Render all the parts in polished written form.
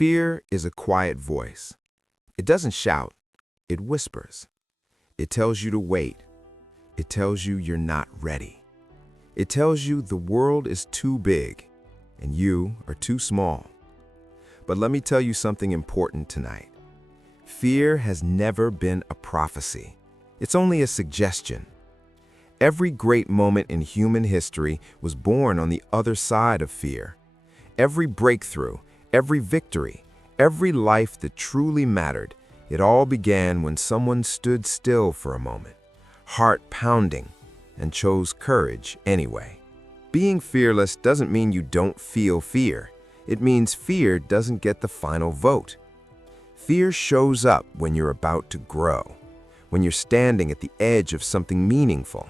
Fear is a quiet voice. It doesn't shout, it whispers. It tells you to wait. It tells you you're not ready. It tells you the world is too big and you are too small. But let me tell you something important tonight. Fear has never been a prophecy. It's only a suggestion. Every great moment in human history was born on the other side of fear. Every breakthrough, every victory, every life that truly mattered, it all began when someone stood still for a moment, heart pounding, and chose courage anyway. Being fearless doesn't mean you don't feel fear. It means fear doesn't get the final vote. Fear shows up when you're about to grow, when you're standing at the edge of something meaningful,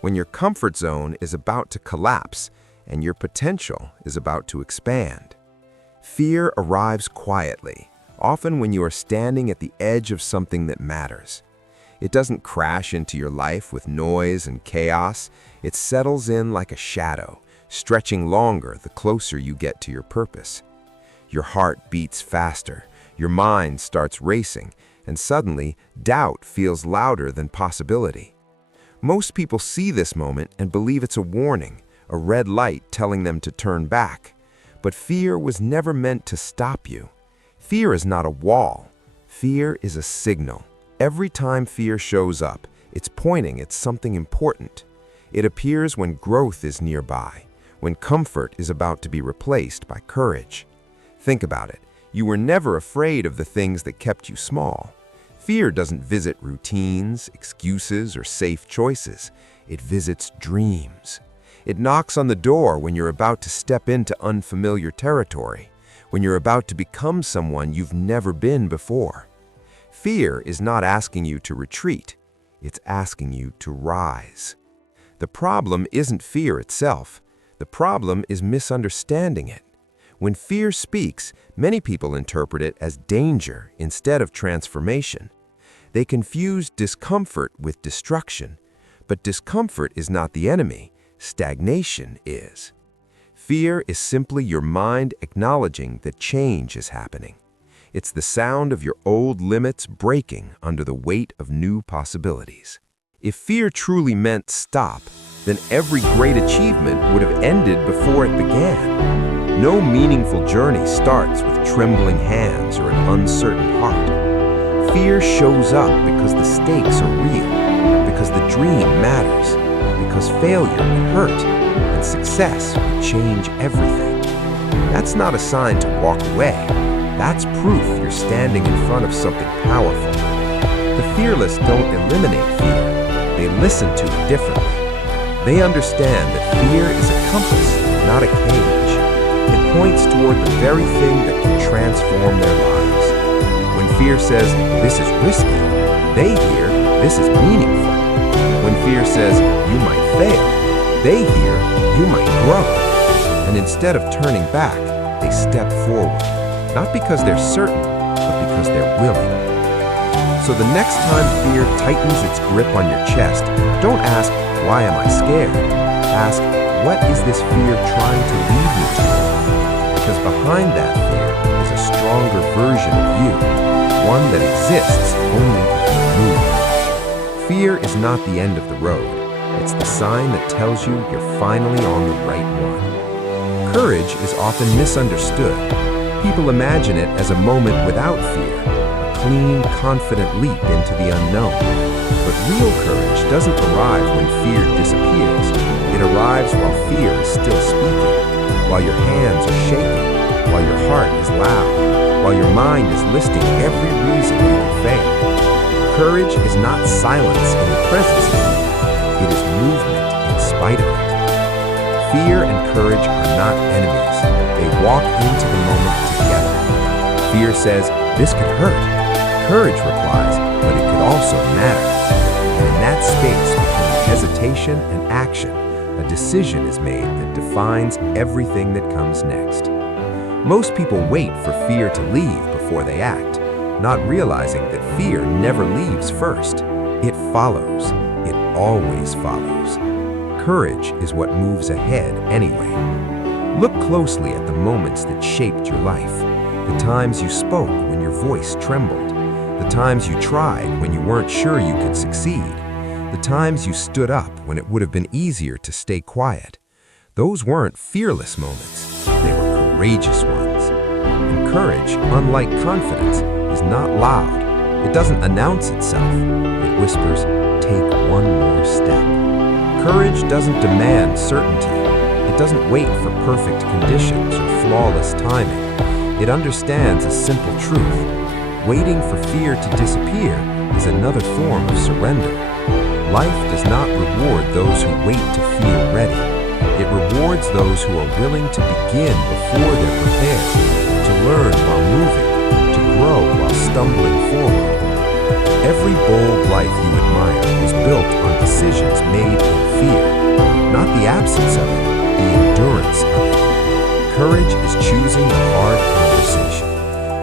when your comfort zone is about to collapse and your potential is about to expand. Fear arrives quietly, often when you are standing at the edge of something that matters. It doesn't crash into your life with noise and chaos. It settles in like a shadow, stretching longer the closer you get to your purpose. Your heart beats faster, your mind starts racing, and suddenly doubt feels louder than possibility. Most people see this moment and believe it's a warning, a red light telling them to turn back. But fear was never meant to stop you. Fear is not a wall. Fear is a signal. Every time fear shows up, it's pointing at something important. It appears when growth is nearby, when comfort is about to be replaced by courage. Think about it. You were never afraid of the things that kept you small. Fear doesn't visit routines, excuses, or safe choices. It visits dreams. It knocks on the door when you're about to step into unfamiliar territory, when you're about to become someone you've never been before. Fear is not asking you to retreat. It's asking you to rise. The problem isn't fear itself. The problem is misunderstanding it. When fear speaks, many people interpret it as danger instead of transformation. They confuse discomfort with destruction, but discomfort is not the enemy. Stagnation is. Fear is simply your mind acknowledging that change is happening. It's the sound of your old limits breaking under the weight of new possibilities. If fear truly meant stop, then every great achievement would have ended before it began. No meaningful journey starts with trembling hands or an uncertain heart. Fear shows up because the stakes are real, because the dream matters, because failure would hurt, and success would change everything. That's not a sign to walk away. That's proof you're standing in front of something powerful. The fearless don't eliminate fear. They listen to it differently. They understand that fear is a compass, not a cage. It points toward the very thing that can transform their lives. When fear says, "This is risky," they hear, "This is meaningful." When fear says, "You might fail," they hear, "You might grow." And instead of turning back, they step forward. Not because they're certain, but because they're willing. So the next time fear tightens its grip on your chest, don't ask, "Why am I scared?" Ask, "What is this fear trying to lead me to?" Because behind that fear is a stronger version of you, one that exists only if you move. Fear is not the end of the road. It's the sign that tells you you're finally on the right one. Courage is often misunderstood. People imagine it as a moment without fear, a clean, confident leap into the unknown. But real courage doesn't arrive when fear disappears. It arrives while fear is still speaking, while your hands are shaking, while your heart is loud, while your mind is listing every reason you can fail. Courage is not silence in the presence of fear. It is movement in spite of it. Fear and courage are not enemies. They walk into the moment together. Fear says, "This could hurt." Courage replies, "But it could also matter." And in that space between hesitation and action, a decision is made that defines everything that comes next. Most people wait for fear to leave before they act, not realizing that fear never leaves first. It follows. It always follows. Courage is what moves ahead anyway. Look closely at the moments that shaped your life. The times you spoke when your voice trembled. The times you tried when you weren't sure you could succeed. The times you stood up when it would have been easier to stay quiet. Those weren't fearless moments. They were courageous ones. And courage, unlike confidence, is not loud. It doesn't announce itself. It whispers, "Take one more step." Courage doesn't demand certainty. It doesn't wait for perfect conditions or flawless timing. It understands a simple truth. Waiting for fear to disappear is another form of surrender. Life does not reward those who wait to feel ready. It rewards those who are willing to begin before they're prepared, to learn while moving, to grow while stumbling forward. Every bold life you admire was built on decisions made in fear, not the absence of it, the endurance of it. Courage is choosing the hard conversation,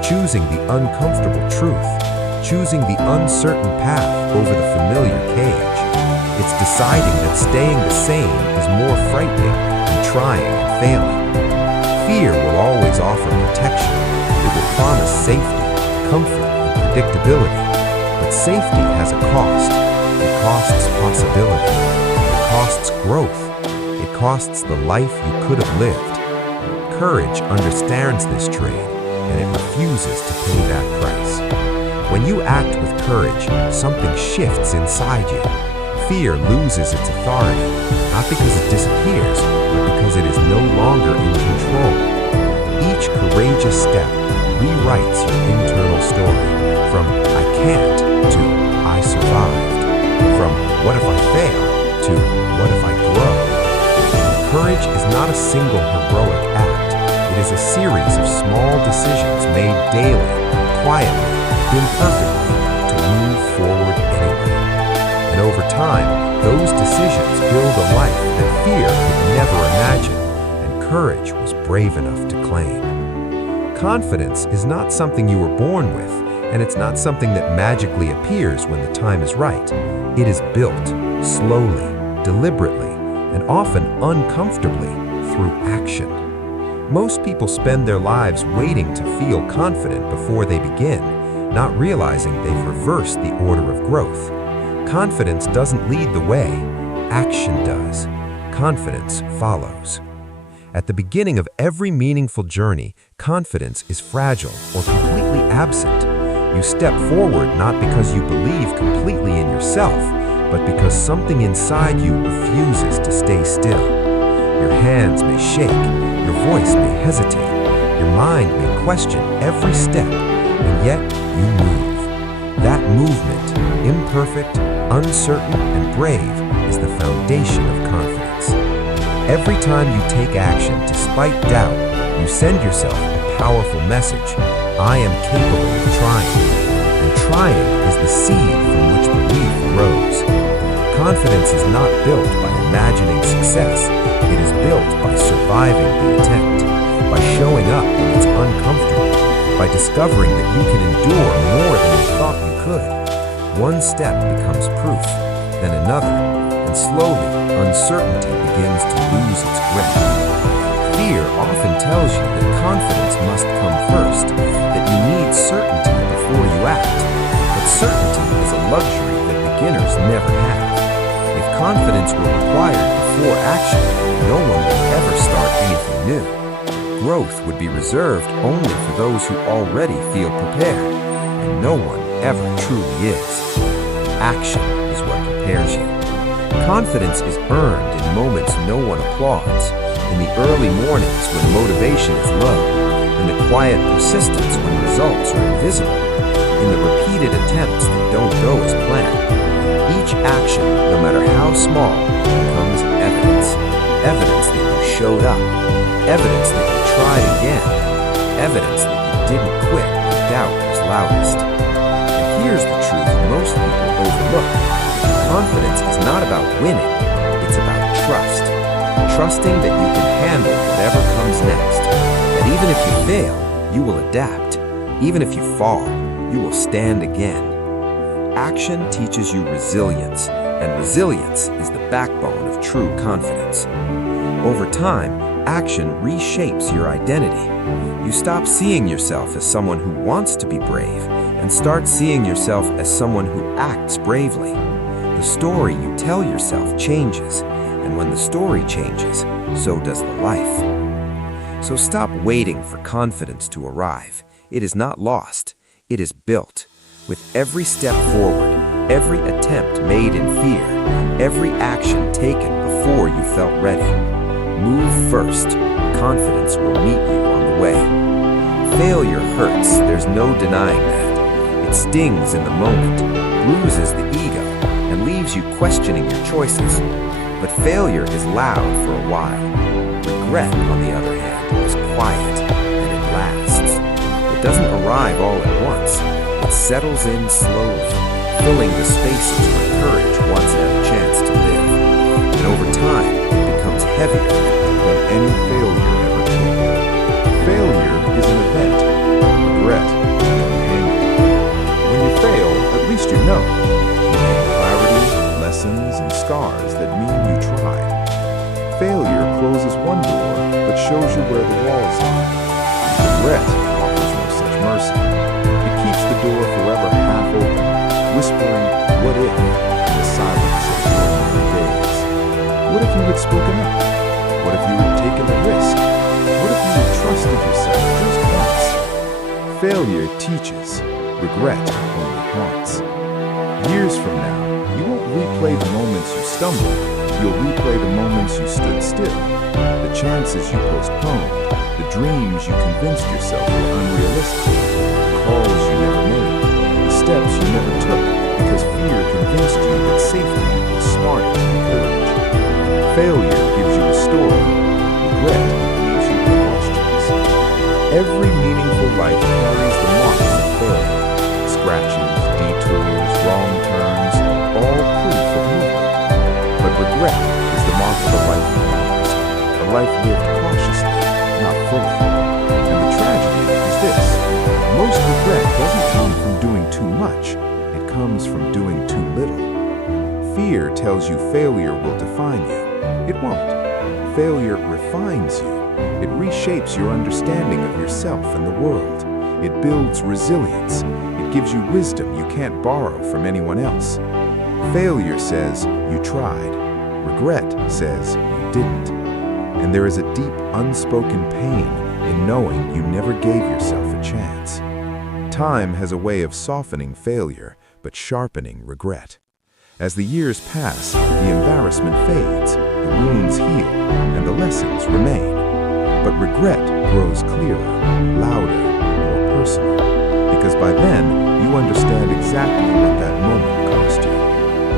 choosing the uncomfortable truth, choosing the uncertain path over the familiar cage. It's deciding that staying the same is more frightening than trying and failing. Fear will always offer protection. It will promise safety, comfort, and predictability. But safety has a cost. It costs possibility. It costs growth. It costs the life you could have lived. Courage understands this trade, and it refuses to pay that price. When you act with courage, something shifts inside you. Fear loses its authority, not because it disappears, but because it is no longer in control. Each courageous step rewrites your internal story, from "I can't" to "I survived," from "what if I fail" to "what if I grow." Courage is not a single heroic act. It is a series of small decisions made daily, quietly, imperfectly, to move forward anyway. And over time, those decisions build a life that fear could never imagine, and courage was brave enough to claim. Confidence is not something you were born with, and it's not something that magically appears when the time is right. It is built slowly, deliberately, and often uncomfortably through action. Most people spend their lives waiting to feel confident before they begin, not realizing they've reversed the order of growth. Confidence doesn't lead the way, action does. Confidence follows. At the beginning of every meaningful journey, confidence is fragile or completely absent. You step forward not because you believe completely in yourself, but because something inside you refuses to stay still. Your hands may shake, your voice may hesitate, your mind may question every step, and yet you move. That movement, imperfect, uncertain, and brave, is the foundation of confidence. Every time you take action despite doubt, you send yourself a powerful message: I am capable of trying. And trying is the seed from which belief grows. Confidence is not built by imagining success. It is built by surviving the attempt, by showing up when it's uncomfortable, by discovering that you can endure more than you thought you could. One step becomes proof, then another, and slowly uncertainty begins to lose its grip. Fear often tells you that confidence must come first, that you need certainty before you act. But certainty is a luxury that beginners never have. If confidence were required before action, no one would ever start anything new. Growth would be reserved only for those who already feel prepared, and no one ever truly is. Action is what prepares you. Confidence is earned in moments no one applauds, in the early mornings when motivation is low, in the quiet persistence when results are invisible, in the repeated attempts that don't go as planned. Each action, no matter how small, becomes evidence. Evidence that you showed up. Evidence that you tried again. Evidence that you didn't quit when doubt was loudest. And here's the truth most people overlook. Confidence is not about winning. It's about trust. Trusting that you can handle whatever comes next. That even if you fail, you will adapt. Even if you fall, you will stand again. Action teaches you resilience, and resilience is the backbone of true confidence. Over time, action reshapes your identity. You stop seeing yourself as someone who wants to be brave and start seeing yourself as someone who acts bravely. The story you tell yourself changes, and when the story changes, so does the life. So stop waiting for confidence to arrive. It is not lost, it is built. With every step forward, every attempt made in fear, every action taken before you felt ready. Move first. Confidence will meet you on the way. Failure hurts, there's no denying that. It stings in the moment, bruises the ego, and leaves you questioning your choices. But failure is loud for a while. Regret, on the other hand, is quiet, and it lasts. It doesn't arrive all at once. It settles in slowly, filling the spaces where courage once had a chance to live. And over time, it becomes heavier than any failure ever could. Failure is an event. Regret is a companion. When you fail, at least you know. You gain clarity, lessons, and scars that mean you tried. Failure closes one door, but shows you where the walls are. Regret offers no such mercy. It keeps the door forever half open, whispering, "What if?" in the silence of lonely days. What if you had spoken up? What if you had taken a risk? What if you had trusted yourself just once? Failure teaches. Regret only haunts. Years from now, you won't replay the moments you stumbled. You'll replay the moments you stood still, the chances you postponed, the dreams you convinced yourself were unrealistic, the calls you never made, the steps you never took because fear convinced you that safety was smarter than courage. Failure gives you a story. Regret leaves you with questions. Every meaningful life carries the marks of failure. Scratches, detours, wrong turns, all proof of movement. But regret is the mark of a life paused, a life lived cautiously, not fully. And the tragedy is this: most regret doesn't come from doing too much, it comes from doing too little. Fear tells you failure will define you. It won't. Failure refines you. It reshapes your understanding of yourself and the world. It builds resilience. It gives you wisdom you can't borrow from anyone else. Failure says you tried. Regret says you didn't. And there is a deep, unspoken pain in knowing you never gave yourself a chance. Time has a way of softening failure, but sharpening regret. As the years pass, the embarrassment fades, the wounds heal, and the lessons remain. But regret grows clearer, louder, more personal, because by then, you understand exactly what that moment cost you.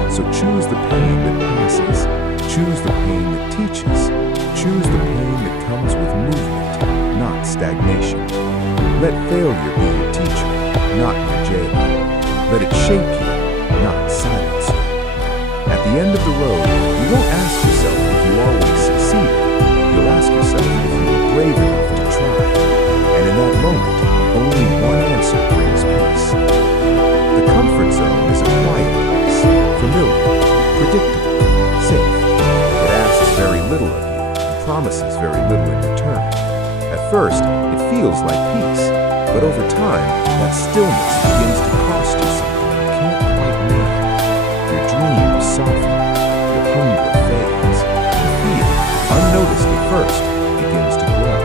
So choose the pain that passes, choose the pain that teaches, choose the pain that comes with movement, not stagnation. Let failure be your teacher, not your jailer. Let it shape you, not silence you. At the end of the road, you won't ask yourself if you always succeeded. You'll ask yourself if you were brave enough to try. And in that moment, only one answer brings peace. The comfort zone is a quiet place, familiar, predictable, safe. It asks very little of you and promises very little in return. At first, it feels like peace, but over time, that stillness begins to cost you something you can't quite name. Your dreams soften, your hunger fades, and fear, unnoticed at first, begins to grow.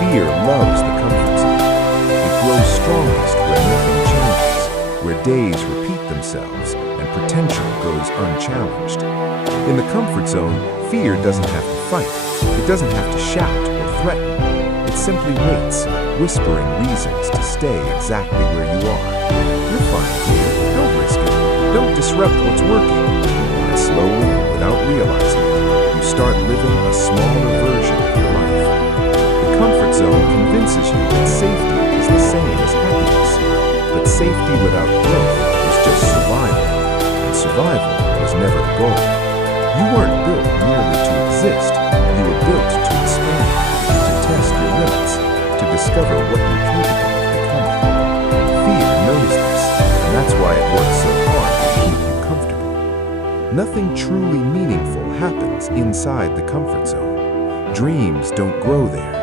Fear loves the comfort zone. It grows strongest where nothing changes, where days repeat themselves and potential goes unchallenged. In the comfort zone, fear doesn't have to fight. It doesn't have to shout or threaten. It simply waits, whispering reasons to stay exactly where you are. You're fine here. Don't risk it. Don't disrupt what's working. And slowly, without realizing it, you start living a smaller version of your life. The comfort zone convinces you that safety is the same as happiness. But safety without growth is just survival. And survival was never the goal. You weren't built merely to exist. You were built to expand, to test your limits, to discover what you're capable of becoming. Fear knows this, and that's why it works so hard to keep you comfortable. Nothing truly meaningful happens inside the comfort zone. Dreams don't grow there.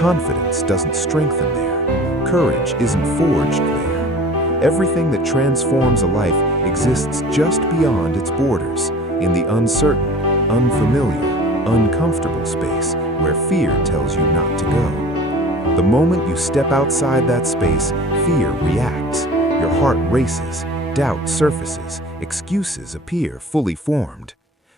Confidence resistance doesn't strengthen there. Courage isn't forged there. Everything that transforms a life exists just beyond its borders, in the uncertain, unfamiliar, uncomfortable space where fear tells you not to go. The moment you step outside that space, fear reacts. Your heart races, doubt surfaces, excuses appear fully formed.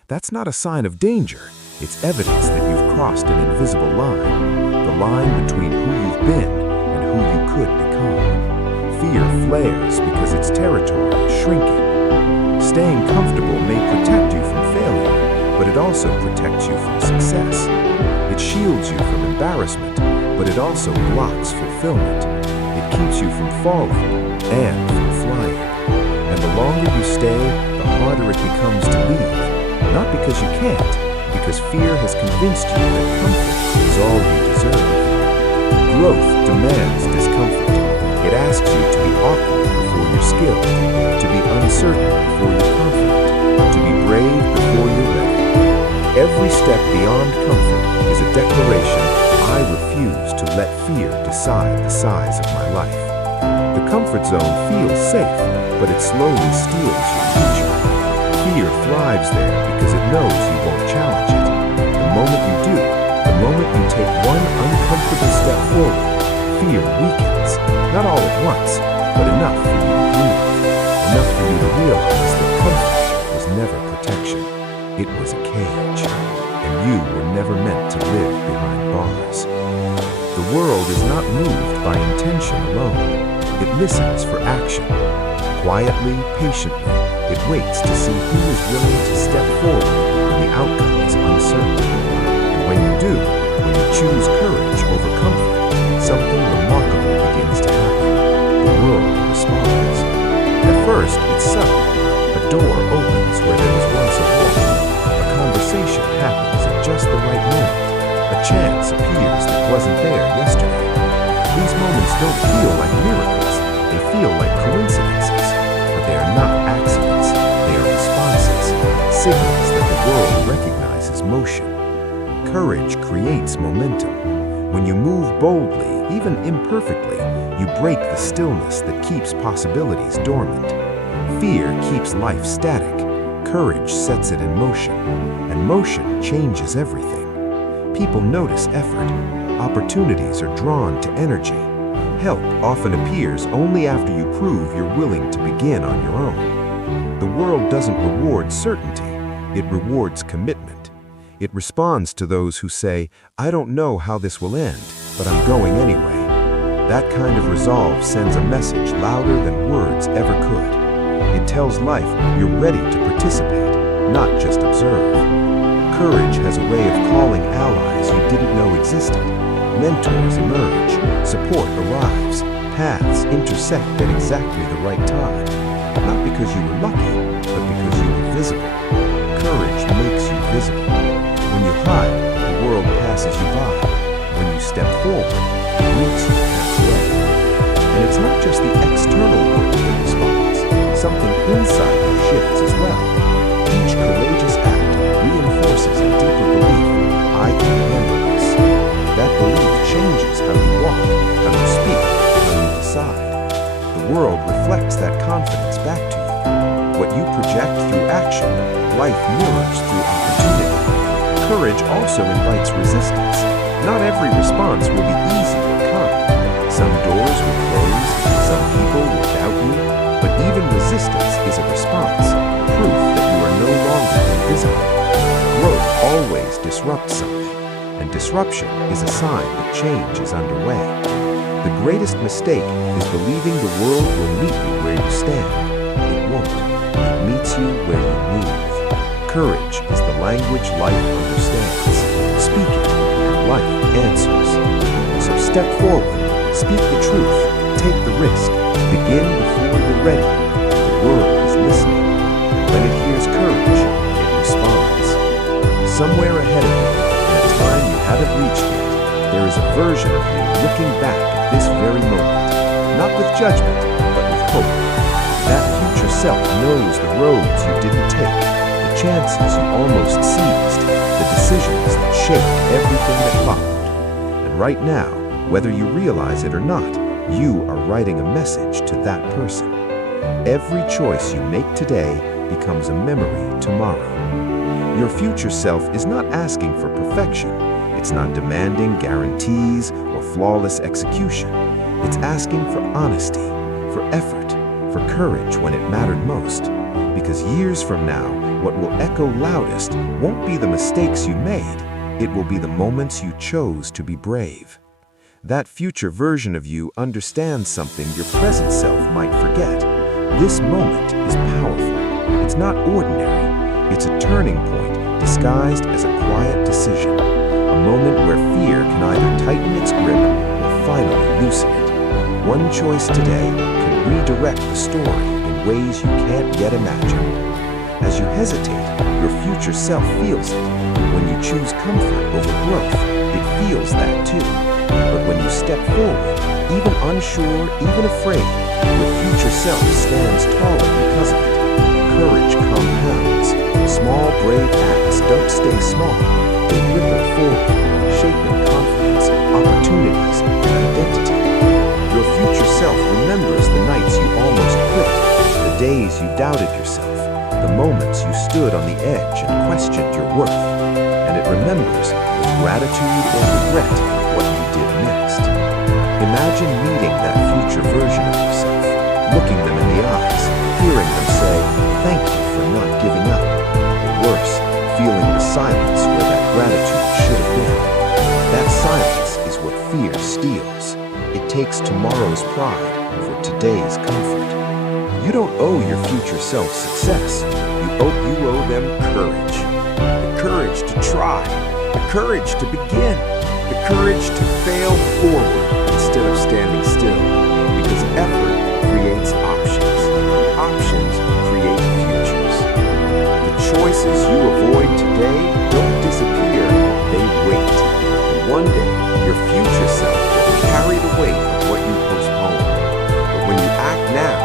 That's not a sign of danger. It's evidence that you've crossed an invisible line, the line between who you've been and who you could become. Fear flares because its territory is shrinking. Staying comfortable may protect you from failure, but it also protects you from success. It shields you from embarrassment, but it also blocks fulfillment. It keeps you from falling and from flying. And the longer you stay, the harder it becomes to leave. Not because you can't, because fear has convinced you that comfort is all you deserve. Growth demands discomfort. It asks you to be awkward before you're skilled, to be uncertain before you're confident, to be brave before you're ready. Every step beyond comfort is a declaration: I refuse to let fear decide the size of my life. The comfort zone feels safe, but it slowly steals your future. Fear thrives there because it knows you won't challenge it. The moment you do, the moment you take one uncomfortable step forward, fear weakens, not all at once, but enough for you to breathe, enough for you to realize that comfort was never protection. It was a cage, and you were never meant to live behind bars. The world is not moved by intention alone. It listens for action. Quietly, patiently, it waits to see who is willing to step forward when the outcome is uncertain. And when you do, when you choose courage over comfort, something remarkable begins to happen. The world responds. At first, it's subtle. A door opens where there was once a wall. A conversation happens at just the right moment. A chance appears that wasn't there yesterday. These moments don't feel like miracles. They feel like coincidences. But they are not accidents. They are responses, signals that the world recognizes motion. Courage creates momentum. When you move boldly, even imperfectly, you break the stillness that keeps possibilities dormant. Fear keeps life static. Courage sets it in motion, and motion changes everything. People notice effort. Opportunities are drawn to energy. Help often appears only after you prove you're willing to begin on your own. The world doesn't reward certainty, it rewards commitment. It responds to those who say, I don't know how this will end, but I'm going anyway. That kind of resolve sends a message louder than words ever could. It tells life you're ready to participate, not just observe. Courage has a way of calling allies you didn't know existed. Mentors emerge, support arrives, paths intersect at exactly the right time. Not because you were lucky, but because you were visible. Courage makes you visible. When you hide, the world passes you by. When you step forward, it meets you halfway. And it's not just the external world that responds. Something inside you shifts as well. Each courageous act reinforces a deeper belief: I can handle this. That belief changes how you walk, how you speak, how you decide. The world reflects that confidence back to you. What you project through action, life mirrors through opportunity. Courage also invites resistance. Not every response will be easy or kind. Some doors will close, some people will doubt you, but even resistance is a response, proof that you are no longer invisible. Growth always disrupts something, and disruption is a sign that change is underway. The greatest mistake is believing the world will meet you where you stand. It won't. It meets you where you move. Courage is the language life understands. Speak it, and life answers. So step forward, speak the truth, take the risk, begin before you're ready. The world is listening. When it hears courage, it responds. Somewhere ahead of you, in a time you haven't reached yet, there is a version of you looking back at this very moment, not with judgment, but with hope. That future self knows the roads you didn't take, the chances you almost seized, the decisions that shaped everything that followed. And right now, Whether you realize it or not, you are writing a message to that person. Every choice you make today becomes a memory tomorrow. Your future self is not asking for perfection. It's not demanding guarantees or flawless execution. It's asking for honesty, for effort, for courage when it mattered most. Because years from now, what will echo loudest won't be the mistakes you made. It will be the moments you chose to be brave. That future version of you understands something your present self might forget. This moment is powerful. It's not ordinary. It's a turning point disguised as a quiet decision. A moment where fear can either tighten its grip or finally loosen it. One choice today can redirect the story in ways you can't yet imagine. As you hesitate, your future self feels it. When you choose comfort over growth, it feels that too. But when you step forward, even unsure, even afraid, your future self stands taller because of it. Courage compounds. Small, brave acts don't stay small. They ripple forward, shaping confidence, opportunities, and identity. Your future self remembers the nights you almost quit, the days you doubted yourself, the moments you stood on the edge and questioned your worth. And it remembers with gratitude or regret what you did next. Imagine meeting that future version of yourself, looking them in the eyes, hearing them say, "Thank you for not giving up." Or worse, feeling the silence where that gratitude should have been. That silence is what fear steals. It takes tomorrow's pride for today's comfort. You don't owe your future self success. You owe them courage. The courage to try. The courage to begin. The courage to fail forward instead of standing still. Because effort creates options. And options create futures. The choices you avoid today don't disappear. They wait. And one day, your future self will carry the weight of what you postpone. But when you act now,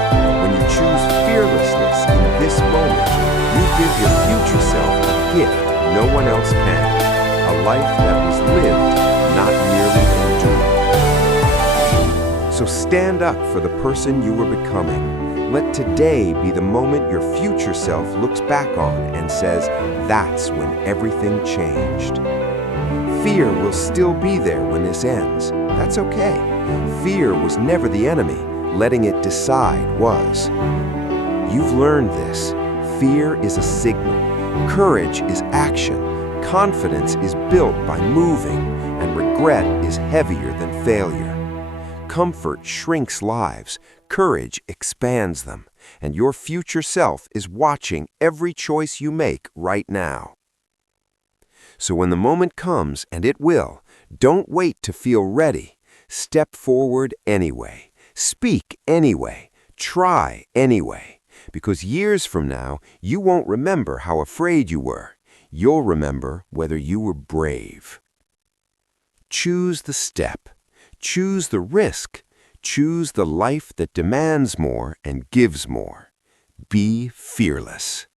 when you choose fearlessness in this moment, you give your future self a gift no one else can. A life that was lived, not merely endured. So stand up for the person you were becoming. Let today be the moment your future self looks back on and says, "That's when everything changed." Fear will still be there when this ends. That's okay. Fear was never the enemy. Letting it decide was. You've learned this. Fear is a signal. Courage is action. Confidence is built by moving, and regret is heavier than failure. Comfort shrinks lives. Courage expands them. And your future self is watching every choice you make right now. So when the moment comes, and it will, don't wait to feel ready. Step forward anyway. Speak anyway. Try anyway. Because years from now, you won't remember how afraid you were. You'll remember whether you were brave. Choose the step. Choose the risk. Choose the life that demands more and gives more. Be fearless.